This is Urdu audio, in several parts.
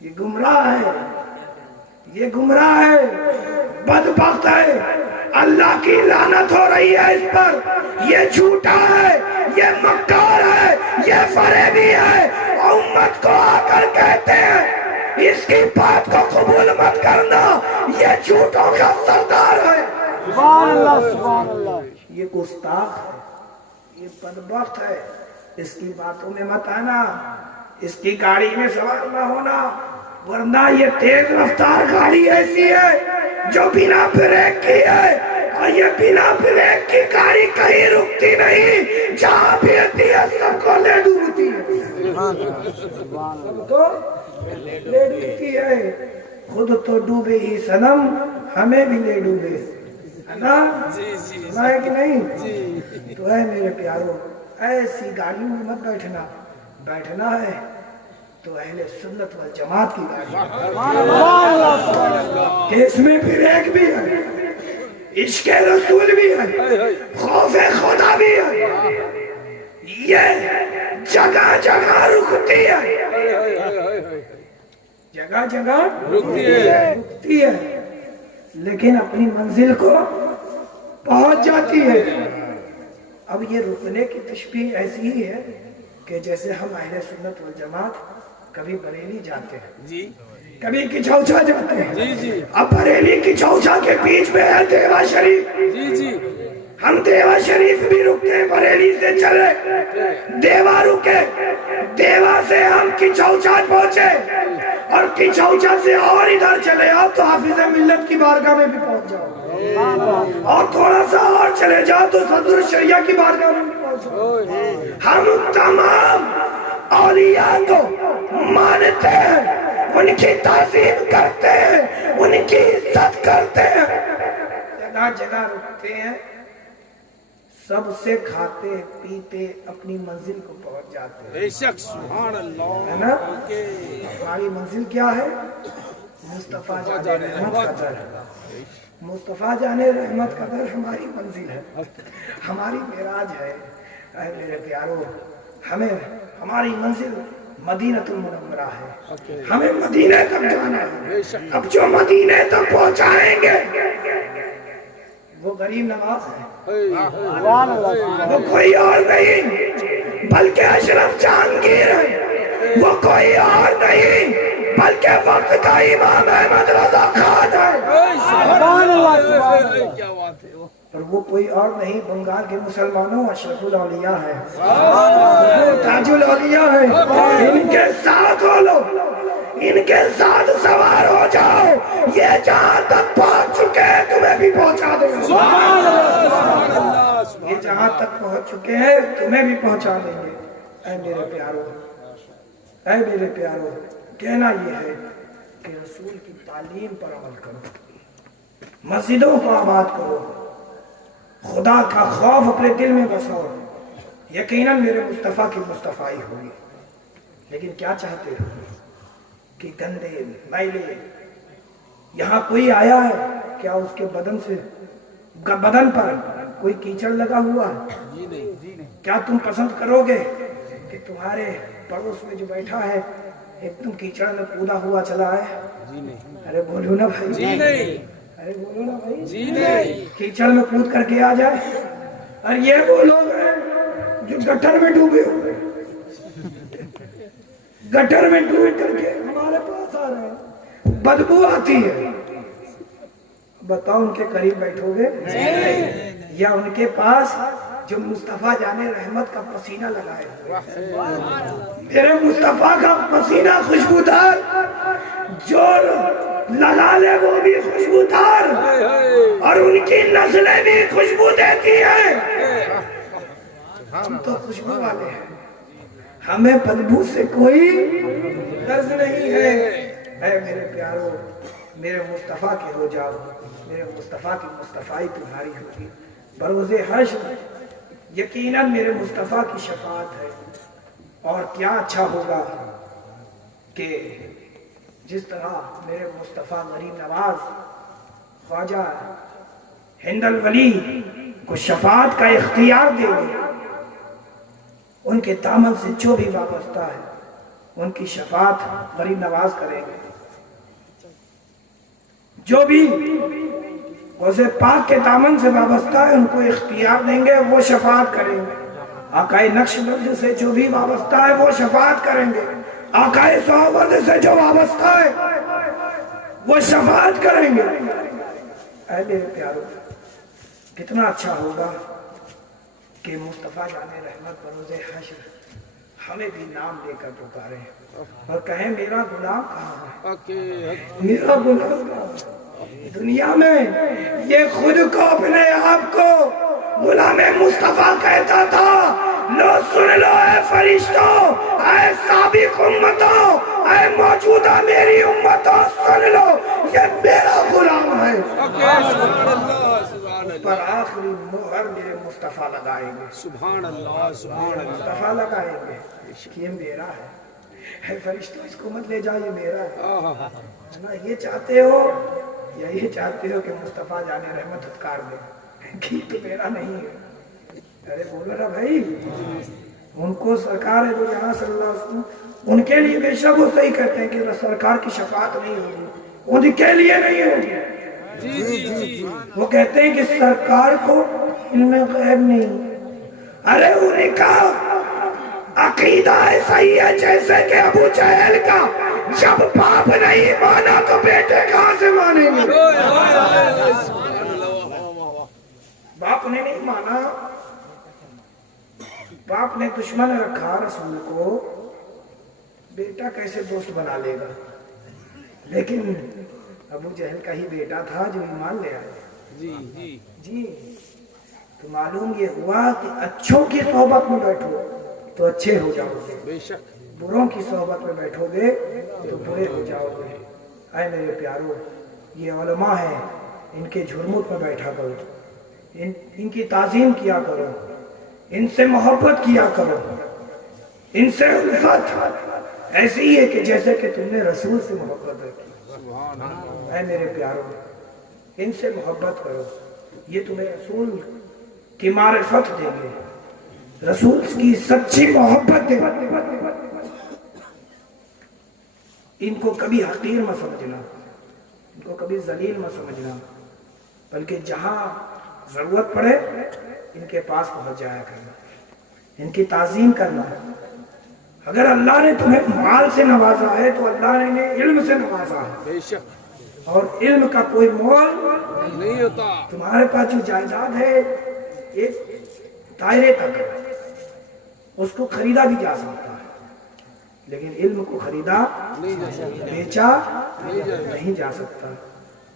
یہ گمراہ ہے، یہ گمراہ ہے، بدبخت ہے، اللہ کی لعنت ہو رہی ہے اس پر، یہ جھوٹا ہے، یہ مکار ہے، یہ فریبی ہے، امت کو آ کر کہتے ہیں اس کی بات کو قبول مت کرنا، یہ جھوٹوں کا سردار ہے۔ سبحان اللہ سبحان اللہ۔ یہ گستاخ ہے، یہ بدبخت ہے، اس کی باتوں میں مت آنا، اس کی گاڑی میں سوار نہ ہونا، ورنہ یہ تیز رفتار گاڑی ایسی ہے جو بنا بریک کی ہے، اور یہ بنا بریک کی گاڑی کہیں رکتی نہیں، جہاں بھی آتی ہے سب کو لے ڈوبتی ہے، سب کو لے ڈوبتی ہے۔ خود تو ڈوبے ہی صنم، ہمیں بھی لے ڈوبے، ہے نا؟ سنا ہے کہ نہیں؟ تو اے میرے پیارو، ایسی گاڑیوں میں مت بیٹھنا، بیٹھنا ہے تو اہل سنت والجماعت کی گاڑی، کہ اس میں بریک بھی ہے، عشق رسول بھی ہے، خوف خدا بھی ہے، یہ جگہ جگہ رکتی ہے، جگہ جگہ رکتی ہے، لیکن اپنی منزل کو پہنچ جاتی ہے۔ اب یہ رکنے کی تشبیہ ایسی ہی ہے کہ جیسے ہم اہل سنت والجماعت کبھی بریلی جاتے ہیں، کبھی کچھوچا جاتے ہیں، اب بریلی کچھوچا کے بیچ میں ہے دیوا شریف، ہم دیوا شریف بھی رکتے ہیں، بریلی سے چلے دیوا رکے، دیوا سے ہم کچھوچا پہنچے، اور کچھوچا سے اور ادھر چلے آؤ تو حافظ ملت کی بارگاہ میں بھی پہنچ جاؤ، اور تھوڑا سا اور چلے جاؤ تو صدر الشریعہ کی بارگاہ میں بھی پہنچ جاؤ۔ ہم تمام اولیاء کو مانتے ہیں، ان کی تعظیم کرتے ہیں، ان کی عزت کرتے ہیں، جگہ جگہ رکتے ہیں، سب سے کھاتے پیتے اپنی منزل کو پہنچ جاتے ہیں، بے شک سبحان اللہ، ہے نا؟ ہماری منزل کیا ہے؟ مصطفیٰ جانے رحمت کا در، مصطفیٰ جانے رحمت کا در ہماری منزل ہے، ہماری معراج ہے۔ اے میرے پیارو، ہماری منزل مدینہ المنورہ ہے، ہمیں مدینہ تک جانا ہے۔ اب جو مدینہ تک پہنچائیں گے وہ غریب نواز ہے، وہ کوئی اور نہیں بلکہ اشرف جہانگیر ہے، وہ کوئی اور نہیں بلکہ وقت کا امام احمد رضا خان ہے، سبحان اللہ سبحان اللہ۔ کیا بات ہے، اور وہ کوئی اور نہیں بنگال کے مسلمانوں اشرف الاولیاء ہے، وہ تاج الاولیاء ہے، ان کے ساتھ ہو لو، ان کے ساتھ سوار ہو جاؤ، یہ جہاں تک پہنچ چکے ہیں تمہیں بھی پہنچا دیں گے، سبحان اللہ، یہ جہاں تک پہنچ چکے ہیں تمہیں بھی پہنچا دیں گے۔ اے میرے پیارو، اے میرے پیارو، کہنا یہ ہے کہ رسول کی تعلیم پر عمل کرو، مسجدوں کو آباد کرو، خدا کا خوف اپنے دل میں بساؤ، یقیناً میرے مصطفیٰ کی مصطفائی ہوگی۔ لیکن کیا چاہتے ہو کہ گندے میلے، یہاں کوئی آیا ہے کیا اس کے بدن پر کوئی کیچڑ لگا ہوا ہے؟ کیا تم پسند کرو گے کہ تمہارے پڑوس میں جو بیٹھا ہے ایک دم کیچڑ میں کودا ہوا چلا ہے؟ ارے بولو نا بھائی، ارے بولو نا بھائی، کیچڑ میں کود کر کے آ جائے؟ اور یہ وہ لوگ ہیں جو گٹر میں ڈوبے ہوئے، گٹر میں ڈوب کر کے ہمارے پاس آ رہے ہیں، بدبو آتی ہے، بتاؤ ان کے قریب بیٹھو گے یا ان کے پاس جو مصطفیٰ جانے رحمت کا پسینہ لگائے ہوئے؟ میرے مصطفیٰ کا پسینہ خوشبودار، جو لگا لے وہ بھی خوشبودار، اور ان کی نسلیں بھی خوشبو دیتی ہیں۔ ہم تو خوشبو والے ہیں، ہمیں بدبو سے کوئی غرض نہیں ہے۔ اے میرے پیارو، میرے مصطفیٰ کے ہو جاؤ، میرے مصطفیٰ کی مصطفائی تمہاری ہوگی بروز حشر، یقیناً میرے مصطفیٰ کی شفاعت ہے۔ اور کیا اچھا ہوگا کہ جس طرح میرے مصطفیٰ غریب نواز خواجہ ہند الولی کو شفاعت کا اختیار دے گے، ان کے دامن سے جو بھی وابستہ ہے ان کی شفاعت غریب نواز کریں گے. جو بھی غوث پاک کے دامن سے وابستہ ہے ان کو اختیار دیں گے، وہ شفاعت کریں گے. آقائے نقش بند سے جو بھی وابستہ ہے وہ شفاعت کریں گے. آقائے سوابرد سے جو وابستہ ہے وہ شفاعت کریں گے. اے میرے پیارو، کتنا اچھا ہوگا کہ مصطفیٰ جان رحمت بروز حشر ہمیں بھی نام لے کر پکاریں اور کہیں میرا غلام کہاں ہے، میرا غلام کہاں ہے. دنیا میں یہ خود کو اپنے آپ کو غلام مصطفیٰ کہتا تھا. لو سن لو اے فرشتوں، اے سابق امتوں، اے موجودہ میری امتوں، سن لو یہ میرا غلام ہے. پر آخری مہر میرے مصطفیٰ لگائیں گے. سبحان اللہ سبحان اللہ. مصطفیٰ لگائیں گے کہ یہ میرا ہے. اے فرشتوں اس کو مت لے جاؤ، یہ میرا ہے نا. یہ چاہتے ہو یا یہ چاہتے ہو کہ مصطفیٰ جان رحمت اتکار دے کہ تو میرا نہیں ہے. ارے بولو نا بھائی، ان کو سرکار ہے جو یہاں صلی اللہ علیہ وسلم، ان کے لیے بے شک وہ صحیح کرتے ہیں کہ سرکار کی شفاعت نہیں ہوگی، ان کے لیے نہیں ہوگی. وہ کہتے ہیں کہ سرکار کو علم غیب نہیں. ارے انہیں کا عقیدہ ایسا ہی ہے جیسے کہ ابو جہل کا جب باپ نہیں مانا تو بیٹے کہاں سے مانیں گے. باپ نے نہیں مانا، باپ نے دشمن رکھا رسول کو، بیٹا کیسے دوست بنا لے گا. لیکن ابو جہل کا ہی بیٹا تھا جو ایمان لے آیا. جی تو معلوم یہ ہوا کہ اچھوں کی صحبت میں بیٹھو تو اچھے ہو جاؤ گے، بے شک بروں کی صحبت میں بیٹھو گے تو برے ہو جاؤ گے. اے میرے پیارو، یہ علماء ہیں، ان کے جھرمٹ میں بیٹھا کرو، ان کی تعظیم کیا کرو، ان سے محبت کیا کرو، ان سے الفت ایسی ہی ہے کہ جیسے کہ تم نے رسول سے محبت رکھی. اے میرے پیارو، ان سے محبت کرو، یہ تمہیں رسول کی معرفت دیں گے، رسول کی سچی محبت دیں گے. ان کو کبھی حقیر مت سمجھنا، ان کو کبھی ذلیل مت سمجھنا، بلکہ جہاں ضرورت پڑے ان کے پاس پہنچ جایا کرنا، ان کی تعظیم کرنا. اگر اللہ نے تمہیں مال سے نوازا ہے تو اللہ نے علم سے نوازا ہے، بے شک، اور علم کا کوئی مول نہیں ہوتا. تمہارے پاس جو جائیداد ہے ایک دائرے تک ہے، اس کو خریدا بھی جا سکتا ہے، لیکن علم کو خریدا بیچا نہیں جا سکتا.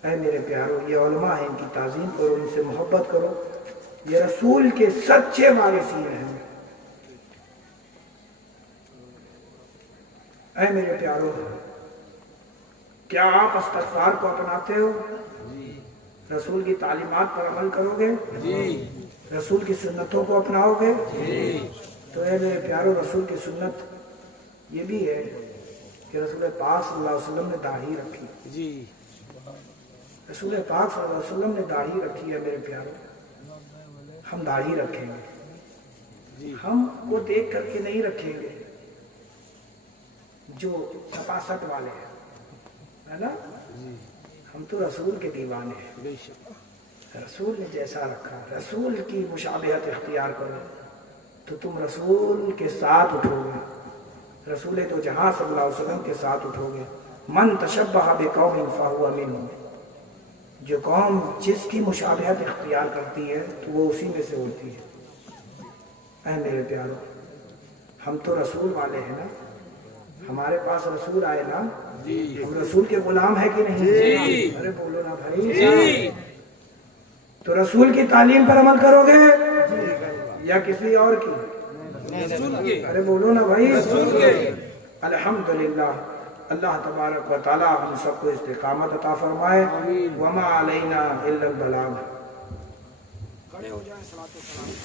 اے میرے پیارو، یہ علماء ہیں، ان کی تعظیم کرو، ان سے محبت کرو، یہ رسول کے سچے وارثین ہیں. اے میرے پیارو، کیا آپ استغفار کو اپناتے ہو؟ رسول کی تعلیمات پر عمل کرو گے؟ رسول کی سنتوں کو اپناؤ گے؟ تو اے میرے پیارو، رسول کی سنت یہ بھی ہے کہ رسول پاک صلی اللہ علیہ وسلم نے داڑھی رکھی. رسول پاک صلی اللہ علیہ وسلم نے داڑھی رکھی ہے. میرے پیارو، ہم داڑھی رکھیں گے، ہم کو دیکھ کر کے نہیں رکھیں گے جو چھپاسٹ والے ہیں، ہے نا. ہم تو رسول کے دیوانے ہیں. رسول نے جیسا رکھا، رسول کی مشابہت اختیار کرو تو تم رسول کے ساتھ اٹھو گے، رسول تو جہاں صلی اللہ علیہ وسلم کے ساتھ اٹھو گے. من تشبہ بقوم فہو منہم، جو قوم جس کی مشابہت اختیار کرتی ہے تو وہ اسی میں سے ہوتی ہے. اے میرے پیارو، ہم تو رسول والے ہیں نا، ہمارے پاس رسول آئے نا، ہم رسول کے غلام ہیں کہ نہیں؟ ارے بولو نا بھائی. تو رسول کی تعلیم پر عمل کرو گے یا کسی اور کی؟ ارے بولو نا بھائی. الحمدللہ، اللہ تبارک و تعالی ہم سب کو استقامت عطا فرمائے. وما علینا الا البلاغ.